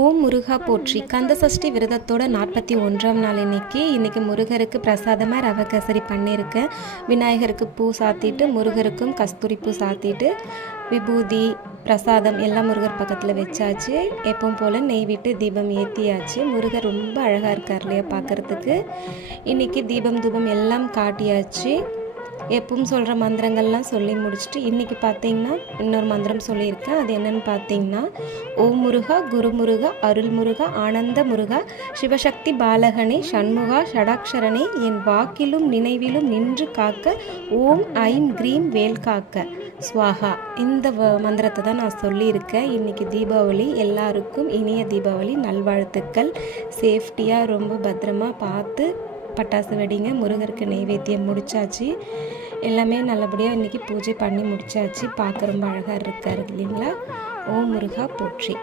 ஓம் முருகா போற்றி. கந்தசஷ்டி விரதத்தோட 41ஆம் நாள் இன்னைக்கு முருகருக்கு பிரசாதமாக ரவை கேசரி பண்ணியிருக்கேன். விநாயகருக்கு பூ சாத்திட்டு, முருகருக்கும் கஸ்தூரி பூ சாத்திட்டு, விபூதி பிரசாதம் எல்லாம் முருகர் பக்கத்தில் வச்சாச்சு. எப்பவும் போல் நெய் விட்டு தீபம் ஏற்றியாச்சு. முருகர் ரொம்ப அழகாக இருக்கார் இல்லையா பார்க்குறதுக்கு. இன்றைக்கி தீபம் தூபம் எல்லாம் காட்டியாச்சு. எப்பவும் சொல்கிற மந்திரங்கள்லாம் சொல்லி முடிச்சுட்டு இன்றைக்கி பார்த்தீங்கன்னா இன்னொரு மந்திரம் சொல்லியிருக்கேன். அது என்னென்னு பார்த்தீங்கன்னா, ஓம் முருகா, குரு முருகா, அருள் முருகா, ஆனந்த முருகா, சிவசக்தி பாலகனே, ஷண்முகா, ஷடாக்ஷரனே, என் வாக்கிலும் நினைவிலும் நின்று காக்க, ஓம் ஐம் க்ரீம் வேல் காக்க ஸ்வாகா. இந்த மந்திரத்தை தான் நான் சொல்லியிருக்கேன். இன்றைக்கி தீபாவளி, எல்லாருக்கும் இனிய தீபாவளி நல்வாழ்த்துக்கள். சேஃப்டியாக ரொம்ப பத்திரமாக பார்த்து பட்டாசு வெடிங்க. முருகருக்கு நெய்வேத்தியம் முடிச்சாச்சு. எல்லாமே நல்லபடியாக இன்றைக்கி பூஜை பண்ணி முடிச்சாச்சு. பார்க்க ரொம்ப அழகாக இருக்கார் இல்லைங்களா. ஓம் முருகா போற்றி.